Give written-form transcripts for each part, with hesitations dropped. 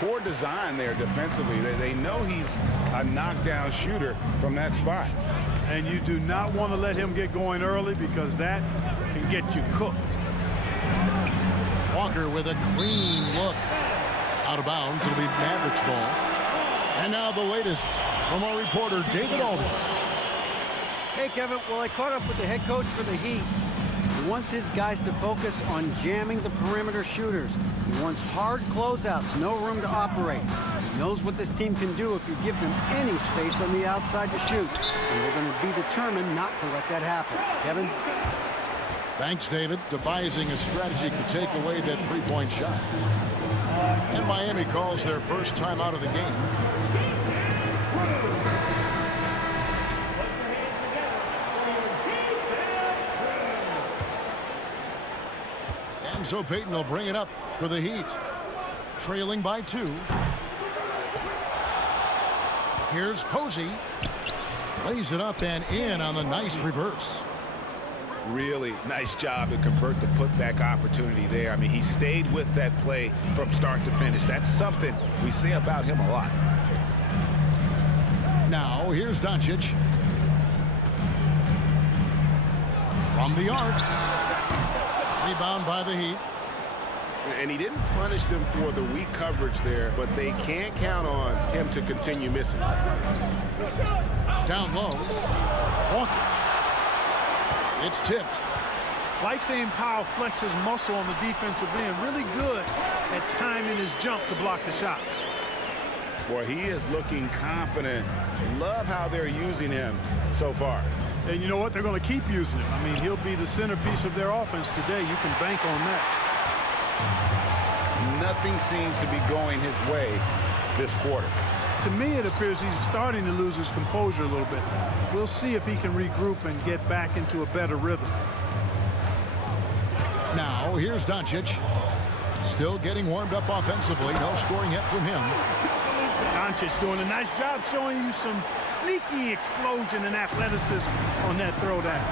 poor design there defensively. They know he's a knockdown shooter from that spot. And you do not want to let him get going early because that can get you cooked. Walker with a clean look. Out of bounds. It'll be Mavericks ball. And now the latest from our reporter, David Alden. Hey, Kevin. Well, I caught up with the head coach for the Heat. He wants his guys to focus on jamming the perimeter shooters. He wants hard closeouts, no room to operate. He knows what this team can do if you give them any space on the outside to shoot. And we're going to be determined not to let that happen. Kevin? Thanks, David. Devising a strategy to take away that three-point shot. And Miami calls their first time out of the game. And so Payton will bring it up for the Heat. Trailing by 2. Here's Posey. Lays it up and in on the nice reverse. Really nice job to convert the putback opportunity there. I mean, he stayed with that play from start to finish. That's something we say about him a lot. Now, here's Doncic. From the arc. Rebound by the Heat. And he didn't punish them for the weak coverage there, but they can't count on him to continue missing. Down low. Walker. It's tipped. Like seeing Powell flex his muscle on the defensive end. Really good at timing his jump to block the shots. Boy, he is looking confident. Love how they're using him so far. And you know what? They're going to keep using him. I mean, he'll be the centerpiece of their offense today. You can bank on that. Nothing seems to be going his way this quarter. To me, it appears he's starting to lose his composure a little bit. We'll see if he can regroup and get back into a better rhythm. Now, here's Doncic. Still getting warmed up offensively. No scoring yet from him. Doncic doing a nice job showing you some sneaky explosion and athleticism on that throwdown.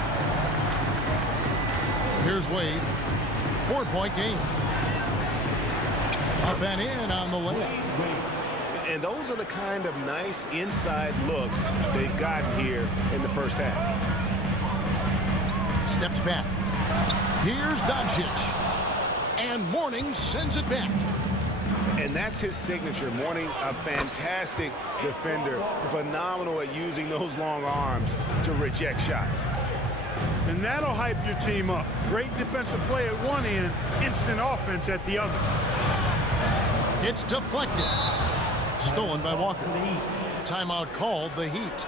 Here's Wade. 4-point game. Up and in on the layup. And those are the kind of nice inside looks they've gotten here in the first half. Steps back. Here's Doncic. And Mourning sends it back. And that's his signature. Mourning, a fantastic defender. Phenomenal at using those long arms to reject shots. And that'll hype your team up. Great defensive play at one end, instant offense at the other. It's deflected. Stolen by Walker. Timeout called the Heat.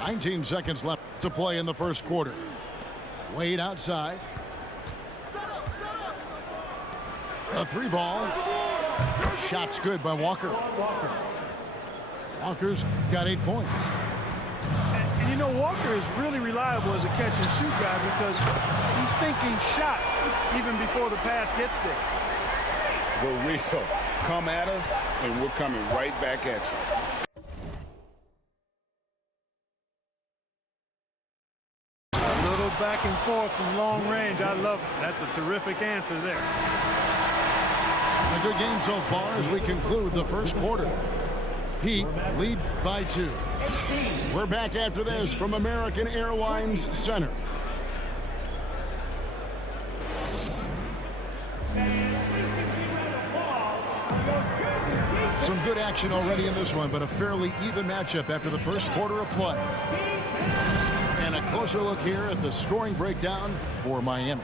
Nineteen seconds left to play in the first quarter. Wade outside. A 3-ball. Shot's good by Walker. Walker's got 8 points. And you know, Walker is really reliable as a catch-and-shoot guy because he's thinking shot even before the pass gets there. The real come at us, and we're coming right back at you. Back and forth from long range. I love it. That's a terrific answer there. A good game so far as we conclude the first quarter. Heat lead by 2. We're back after this from American Airlines Center. Some good action already in this one, but a fairly even matchup after the first quarter of play. And a closer look here at the scoring breakdown for Miami.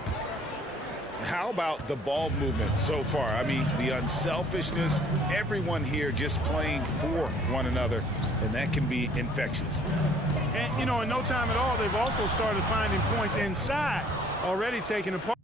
How about the ball movement so far? I mean, the unselfishness, everyone here just playing for one another, and that can be infectious. And, you know, in no time at all, they've also started finding points inside, already taking apart.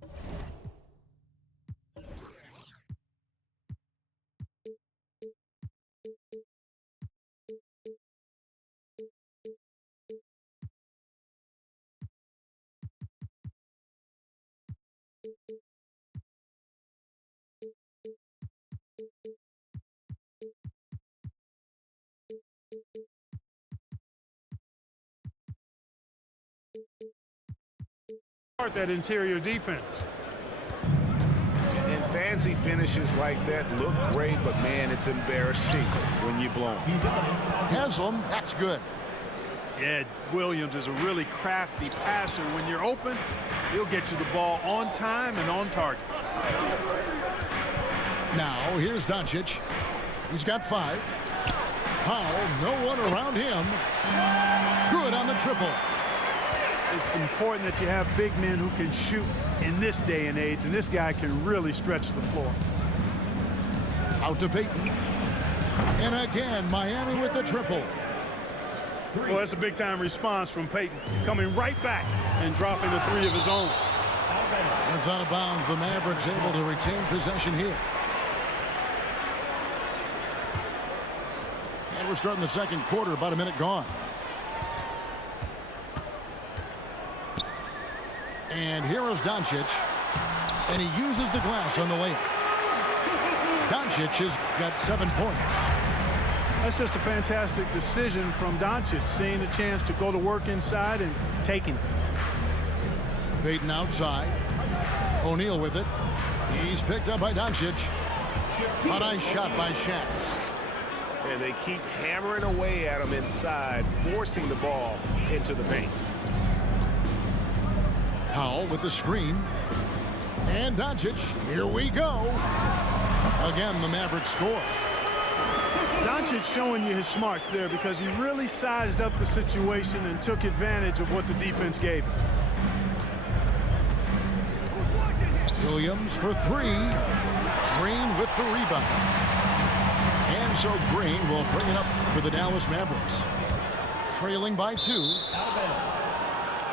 That interior defense. And fancy finishes like that look great, but man, it's embarrassing when you blow them. Haslam, that's good. Yeah, Williams is a really crafty passer. When you're open, he'll get you the ball on time and on target. Now, here's Doncic. He's got 5. Powell, no one around him. Good on the triple. It's important that you have big men who can shoot in this day and age, and this guy can really stretch the floor. Out to Payton. And again, Miami with the triple. Well, that's a big-time response from Payton, coming right back and dropping the 3 of his own. It's out of bounds. The Mavericks able to retain possession here. And we're starting the second quarter, about a minute gone. And here is Doncic, and he uses the glass on the layup. Doncic has got 7 points. That's just a fantastic decision from Doncic, seeing a chance to go to work inside and taking it. Payton outside. O'Neal with it. He's picked up by Doncic. A nice shot by Shaq. And they keep hammering away at him inside, forcing the ball into the paint. Powell with the screen. And Doncic, here we go. Again, the Mavericks score. Doncic showing you his smarts there because he really sized up the situation and took advantage of what the defense gave him. Williams for 3. Green with the rebound. And so Green will bring it up for the Dallas Mavericks. Trailing by 2.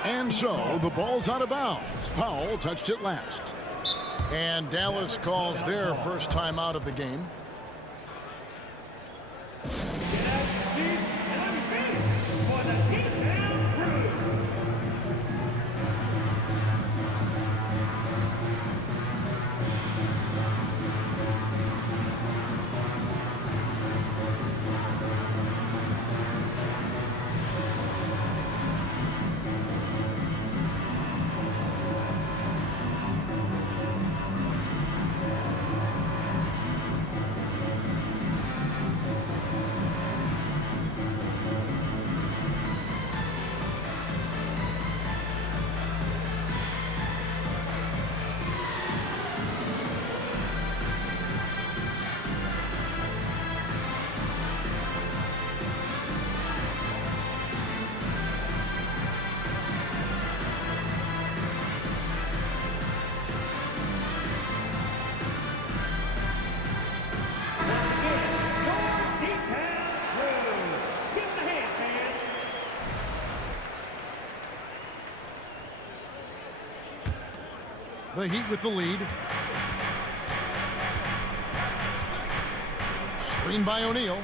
And so the ball's out of bounds. Powell touched it last. And Dallas calls their first time out of the game. The Heat with the lead. Screen by O'Neal.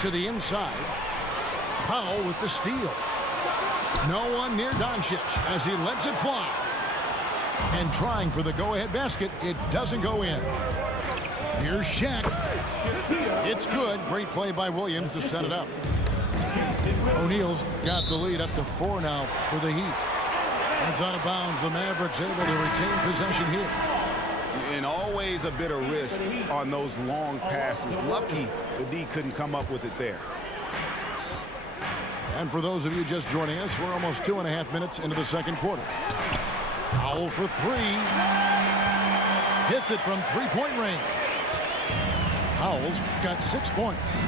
To the inside. Powell with the steal. No one near Doncic as he lets it fly. And trying for the go-ahead basket. It doesn't go in. Here's Shaq. It's good. Great play by Williams to set it up. O'Neal's got the lead up to 4 now for the Heat. It's out of bounds. The Mavericks able to retain possession here. And always a bit of risk on those long passes. Lucky the D couldn't come up with it there. And for those of you just joining us, we're almost 2.5 minutes into the second quarter. Powell for 3. Hits it from 3-point range. Powell's got 6 points.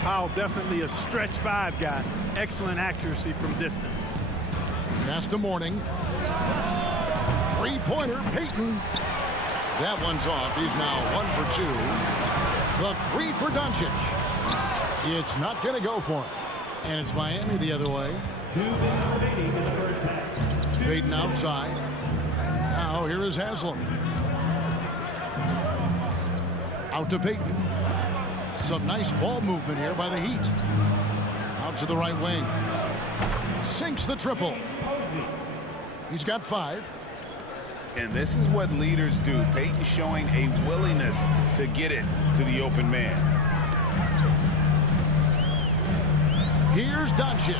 Powell definitely a stretch 5 guy. Excellent accuracy from distance. Pass to Mourning. Three-pointer, Payton. That one's off. He's now 1 for 2. The 3 for Doncic. It's not going to go for him. And it's Miami the other way. 2 minutes remaining in the first half. Payton outside. Now here is Haslam. Out to Payton. Some nice ball movement here by the Heat. Out to the right wing. Sinks the triple. He's got 5. And this is what leaders do. Payton showing a willingness to get it to the open man. Here's Doncic.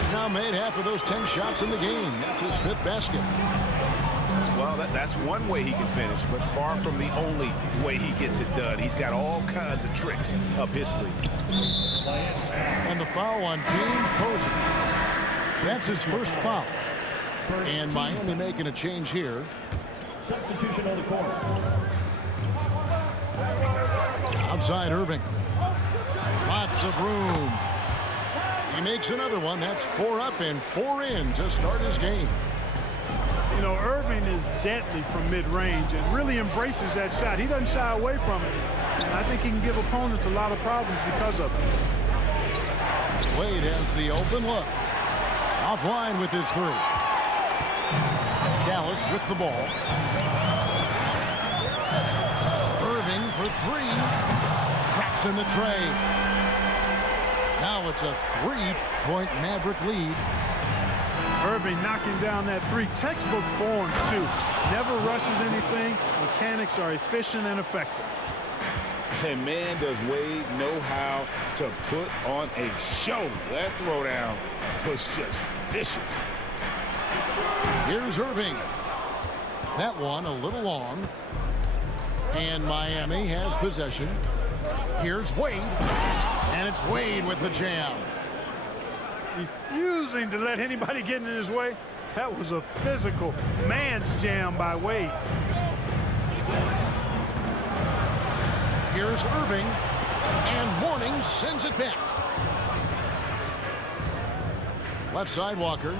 He's now made half of those 10 shots in the game. That's his 5th basket. Well, that's one way he can finish, but far from the only way he gets it done. He's got all kinds of tricks up his sleeve. And the foul on James Posey. That's his first foul. And Miami making a change here. Substitution on the court. Outside Irving. Lots of room. He makes another one. That's 4 up and 4 in to start his game. You know, Irving is deadly from mid-range and really embraces that shot. He doesn't shy away from it. And I think he can give opponents a lot of problems because of it. Wade has the open look. Offline with his 3. Dallas with the ball. Irving for 3. Traps in the tray. Now it's a 3-point Maverick lead. Irving knocking down that 3. Textbook form, too. Never rushes anything. Mechanics are efficient and effective. And man, does Wade know how to put on a show. That throwdown was just vicious. Here's Irving. That one a little long. And Miami has possession. Here's Wade. And it's Wade with the jam. Refusing to let anybody get in his way. That was a physical man's jam by Wade. Here's Irving. And Mourning sends it back. Left side Walker.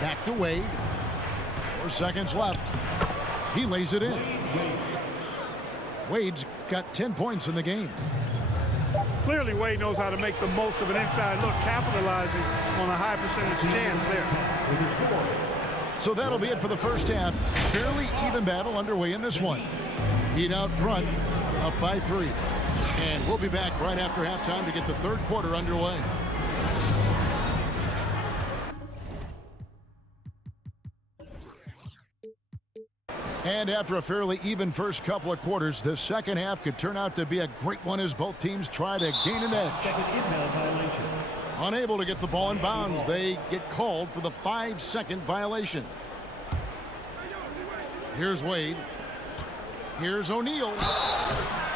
Back to Wade. 4 seconds left. He lays it in. Wade's got 10 points in the game. Clearly, Wade knows how to make the most of an inside look, capitalizing on a high percentage chance there. So that'll be it for the first half. Fairly even battle underway in this one. Heat out front, up by 3. And we'll be back right after halftime to get the third quarter underway. And after a fairly even first couple of quarters, the second half could turn out to be a great one as both teams try to gain an edge. Second inbound violation. Unable to get the ball in bounds, they get called for the 5-second violation. Here's Wade. Here's O'Neal.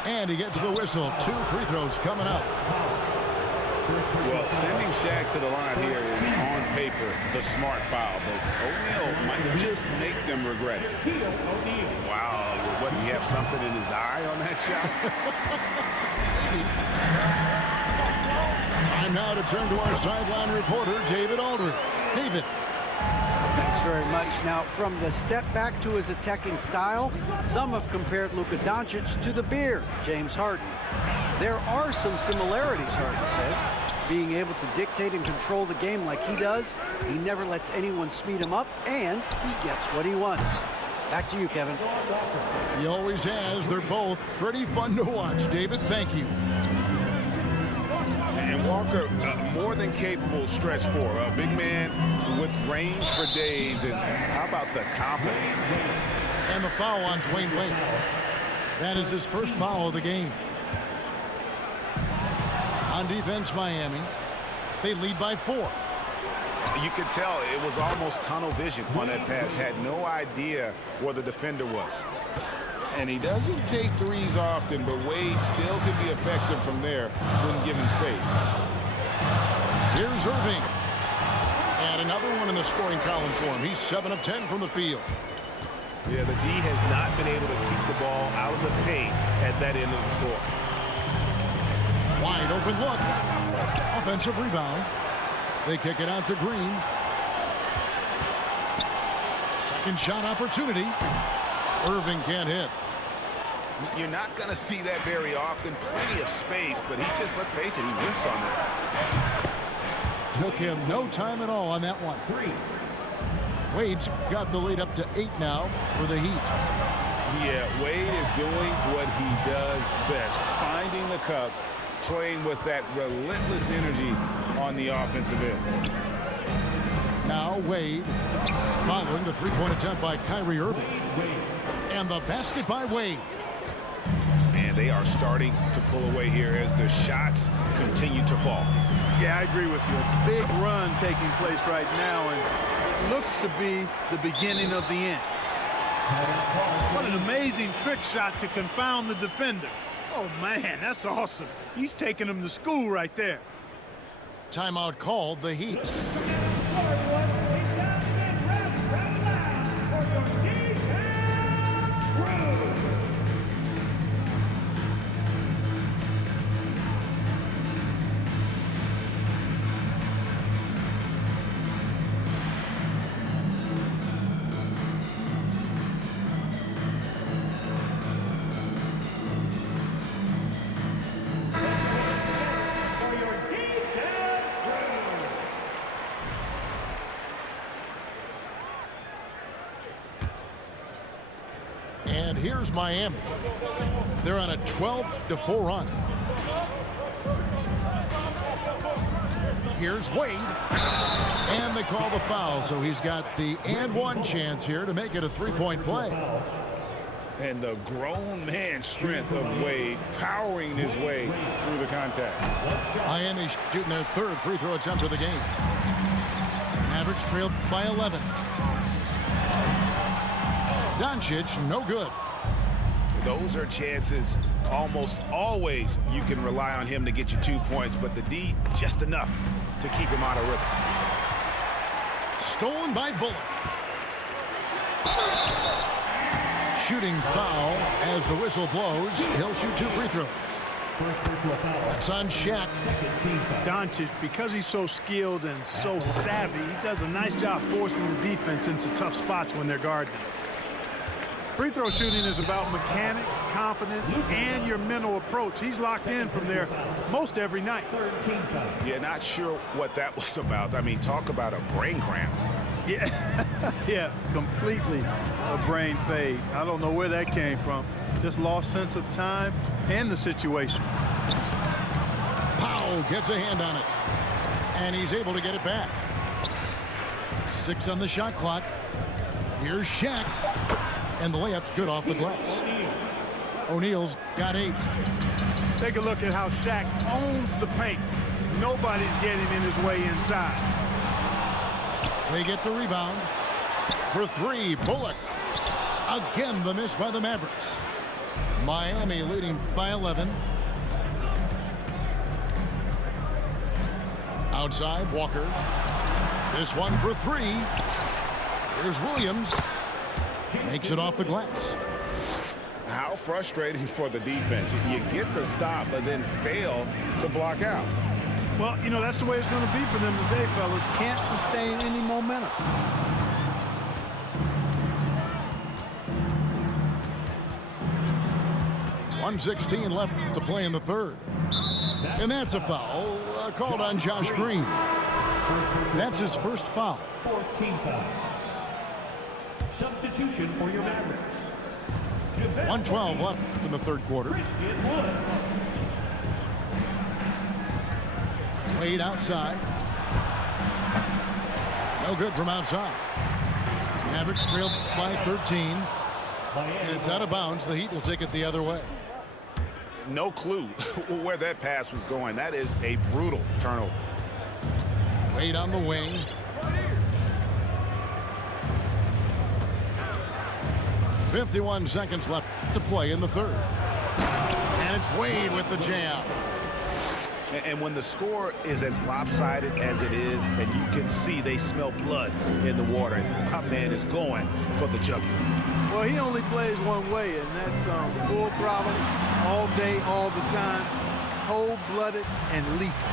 And he gets the whistle. 2 free throws coming up. Well, sending Shaq to the line here is on paper the smart foul, but O'Neal might just make them regret it. Wow, what, did he have something in his eye on that shot? Time now to turn to our sideline reporter, David Aldridge. David. Thanks very much. Now, from the step back to his attacking style, some have compared Luka Doncic to the Bear, James Harden. There are some similarities, Harden said. Being able to dictate and control the game like he does, he never lets anyone speed him up, and he gets what he wants. Back to you, Kevin. He always has. They're both pretty fun to watch. David, thank you. And Walker, more than capable stretch 4. A big man with range for days. And how about the confidence? And the foul on Dwayne Wade. That is his first foul of the game. On defense, Miami. They lead by 4. You could tell it was almost tunnel vision on that pass. Had no idea where the defender was. And he doesn't take threes often, but Wade still can be effective from there when given space. Here's Irving. And another one in the scoring column for him. He's 7 of 10 from the field. Yeah, the D has not been able to keep the ball out of the paint at that end of the floor. Wide open look. Offensive rebound. They kick it out to Green. Second shot opportunity. Irving can't hit. You're not going to see that very often. Plenty of space, but he just, let's face it, he whiffs on that. Took him no time at all on that one. Wade's got the lead up to 8 now for the Heat. Yeah, Wade is doing what he does best, finding the cup, playing with that relentless energy on the offensive end. Now Wade following the three-point attempt by Kyrie Irving. And the basket by Wade. And they are starting to pull away here as the shots continue to fall. Yeah, I agree with you. A big run taking place right now, and it looks to be the beginning of the end. What an amazing trick shot to confound the defender. Oh, man, that's awesome. He's taking him to school right there. Timeout called, the Heat. And here's Miami. They're on a 12-4 run. Here's Wade. And they call the foul, so he's got the and one chance here to make it a three-point play. And the grown man strength of Wade powering his way through the contact. Miami shooting their third free throw attempt of the game. Mavericks trailed by 11. Doncic, no good. Those are chances almost always you can rely on him to get you 2 points, but the D just enough to keep him out of rhythm. Stolen by Bullock. Shooting foul as the whistle blows. He'll shoot 2 free throws. That's on Shaq. Doncic, because he's so skilled and so savvy, he does a nice job forcing the defense into tough spots when they're guarding. Free throw shooting is about mechanics, confidence, and your mental approach. He's locked in from there most every night. Yeah, not sure what that was about. I mean, talk about a brain cramp. Yeah, yeah, completely a brain fade. I don't know where that came from. Just lost sense of time and the situation. Powell gets a hand on it. And he's able to get it back. 6 on the shot clock. Here's Shaq. And the layup's good off the glass. O'Neal's got 8. Take a look at how Shaq owns the paint. Nobody's getting in his way inside. They get the rebound. For 3, Bullock. Again, the miss by the Mavericks. Miami leading by 11. Outside, Walker. This one for 3. Here's Williams. Makes it off the glass. How frustrating for the defense. You get the stop, but then fail to block out. Well, you know, that's the way it's going to be for them today, fellas. Can't sustain any momentum. .116 left to play in the third. And that's a foul called on Josh Green. That's his first foul. 14 foul. Substitution for your Mavericks. 1:12 left in the third quarter. Wade outside. No good from outside. Mavericks trailed by 13. And it's out of bounds. The Heat will take it the other way. No clue where that pass was going. That is a brutal turnover. Wade on the wing. .51 seconds left to play in the third. And it's Wade with the jam. And when the score is as lopsided as it is, and you can see they smell blood in the water, my man is going for the jugular. Well, he only plays one way, and that's full throttle, all day, all the time, cold-blooded and lethal.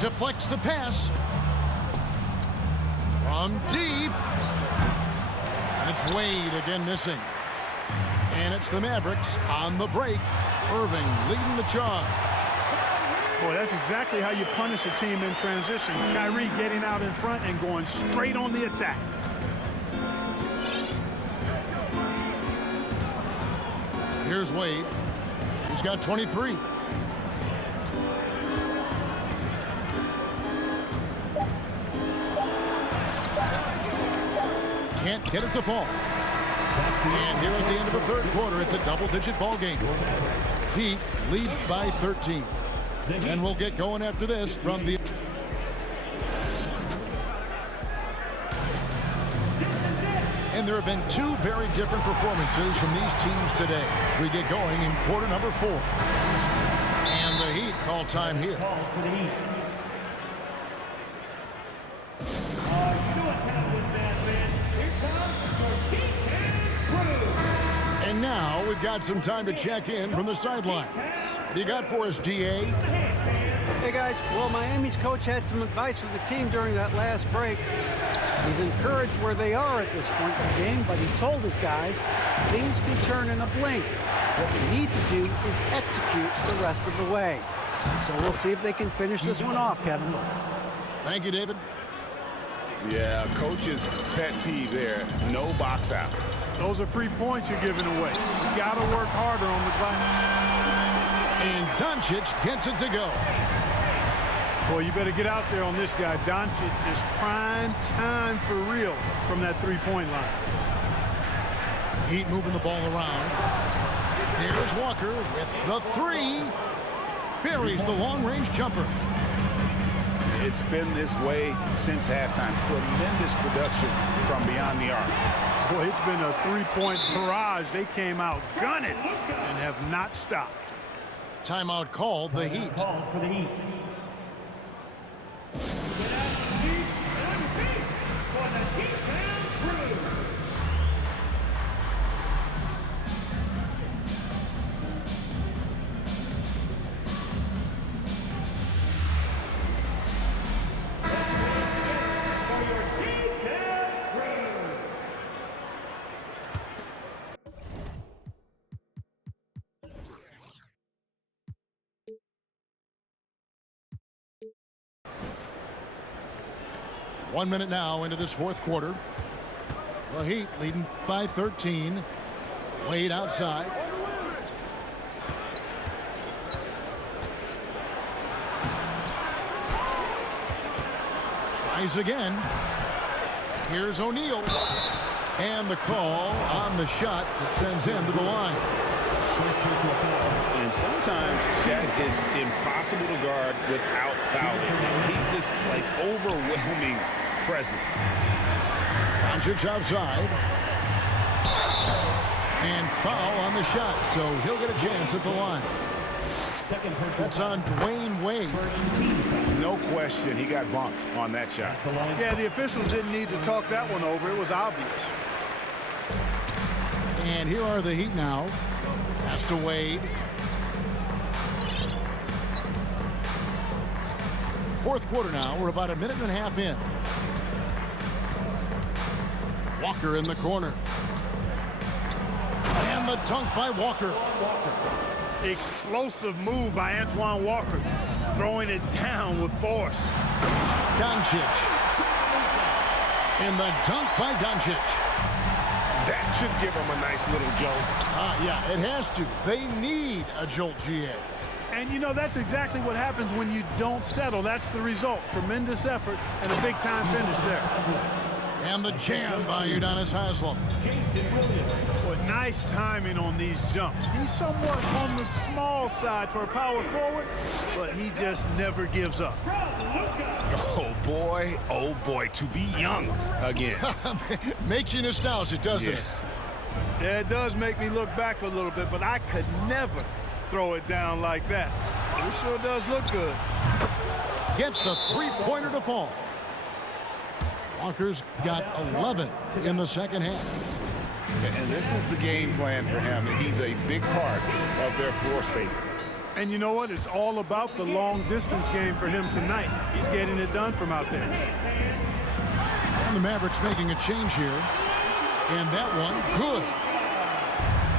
Deflects the pass. From deep. And it's Wade again missing. And it's the Mavericks on the break. Irving leading the charge. Boy, that's exactly how you punish a team in transition. Kyrie getting out in front and going straight on the attack. Here's Wade. He's got 23. Can't get it to fall. And here at the end of the third quarter, it's a double-digit ball game. Heat lead by 13. And we'll get going after this from the... And there have been two very different performances from these teams today as we get going in quarter number 4. And the Heat call time here. And now we've got some time to check in from the sidelines. You got for us, DA? Hey, guys. Well, Miami's coach had some advice for the team during that last break. He's encouraged where they are at this point in the game, but he told his guys things can turn in a blink. What we need to do is execute the rest of the way. So we'll see if they can finish this one off, Kevin. Thank you, David. Yeah, coach's pet peeve there. No box out. Those are free points you're giving away. You got to work harder on the glass. And Doncic gets it to go. Boy, you better get out there on this guy. Doncic is prime time for real from that three-point line. Heat moving the ball around. There's Walker with the three. Buries the long-range jumper. It's been this way since halftime. Tremendous production from beyond the arc. Boy, it's been a three-point barrage. They came out gunning and have not stopped. Timeout called, the Heat. Called for the Heat. One minute now into this fourth quarter. The Heat leading by 13. Wade outside. Tries again. Here's O'Neal. And the call on the shot that sends him to the line. And sometimes Shaq is impossible to guard without fouling. He's this like overwhelming presence. Doncic outside. And foul on the shot, so he'll get a chance at the line. That's on Dwayne Wade. No question he got bumped on that shot. Yeah, the officials didn't need to talk that one over. It was obvious. And here are the Heat now. Pass to Wade. Fourth quarter now. We're about a minute and a half in. Walker in the corner. And the dunk by Walker. Explosive move by Antoine Walker. Throwing it down with force. Doncic. And the dunk by Doncic. That should give him a nice little jolt. Yeah, it has to. They need a jolt, GA. And, you know, that's exactly what happens when you don't settle. That's the result. Tremendous effort and a big-time finish there. And the jam by Udonis Haslem. Boy, nice timing on these jumps. He's somewhat on the small side for a power forward, but he just never gives up. Oh boy, to be young again. Makes you nostalgic, doesn't it? Yeah, it does make me look back a little bit, but I could never throw it down like that. It sure does look good. Gets the three-pointer to fall. Walker's got 11 in the second half. And this is the game plan for him. He's a big part of their floor spacing. And you know what? It's all about the long-distance game for him tonight. He's getting it done from out there. And the Mavericks making a change here. And that one, good.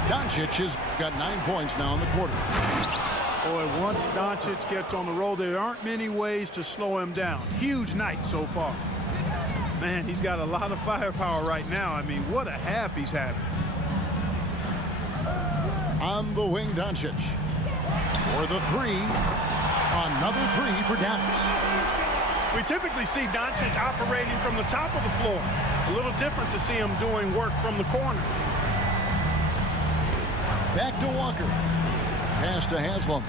Doncic has got 9 points now in the quarter. Boy, once Doncic gets on the roll, there aren't many ways to slow him down. Huge night so far. Man, he's got a lot of firepower right now. I mean, what a half he's having. On the wing, Doncic. For the three. Another three for Dallas. We typically see Doncic operating from the top of the floor. A little different to see him doing work from the corner. Back to Walker. Pass to Haslam.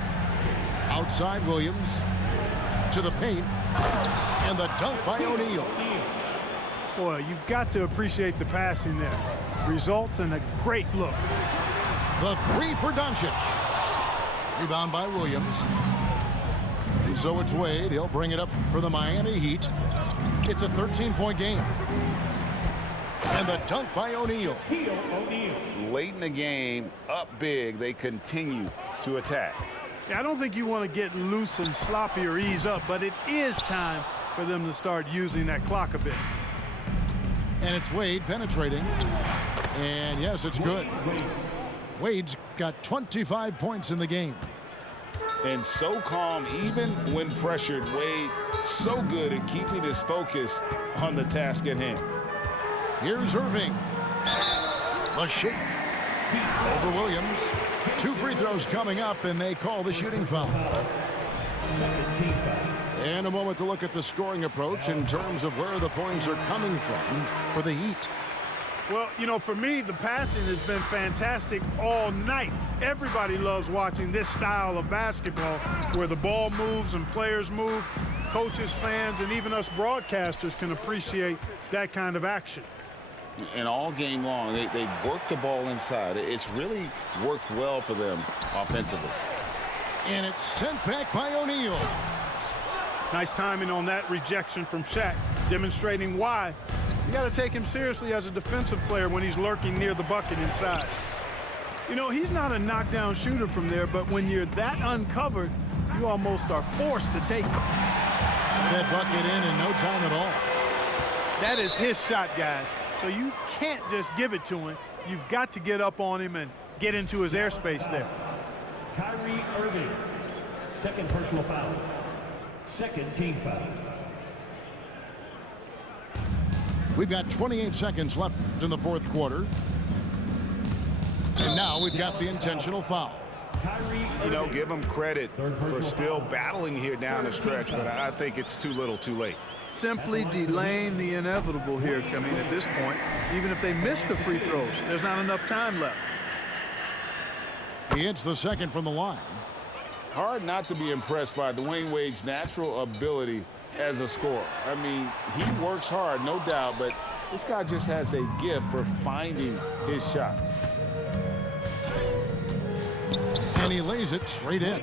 Outside Williams. To the paint. And the dunk by O'Neal. Boy, you've got to appreciate the passing there. Results in a great look. The three for Doncic. Rebound by Williams. And so it's Wade. He'll bring it up for the Miami Heat. It's a 13-point game. And the dunk by O'Neal. Late in the game, up big, they continue to attack. Yeah, I don't think you want to get loose and sloppy or ease up, but it is time for them to start using that clock a bit. And it's Wade penetrating. And yes, it's good. Wade's got 25 points in the game. And so calm, even when pressured. Wade so good at keeping his focus on the task at hand. Here's Irving. The shake. Over Williams. 2 free throws coming up, and they call the shooting foul. And a moment to look at the scoring approach in terms of where the points are coming from for the Heat. Well, you know, for me, the passing has been fantastic all night. Everybody loves watching this style of basketball where the ball moves and players move. Coaches, fans, and even us broadcasters can appreciate that kind of action. And all game long, they work the ball inside. It's really worked well for them offensively. And it's sent back by O'Neal. Nice timing on that rejection from Shaq, demonstrating why you got to take him seriously as a defensive player when he's lurking near the bucket inside. You know, he's not a knockdown shooter from there, but when you're that uncovered, you almost are forced to take it. That bucket in no time at all. That is his shot, guys. So you can't just give it to him. You've got to get up on him and get into his airspace there. Kyrie Irving, second personal foul. Second team foul. We've got 28 seconds left in the fourth quarter. And now we've got the intentional foul. You know, give them credit for still battling here down the stretch, but I think it's too little too late. Simply delaying the inevitable here. I mean, at this point, even if they miss the free throws, there's not enough time left. He hits the second from the line. Hard not to be impressed by Dwayne Wade's natural ability as a scorer. I mean, he works hard, no doubt, but this guy just has a gift for finding his shots. And he lays it straight in.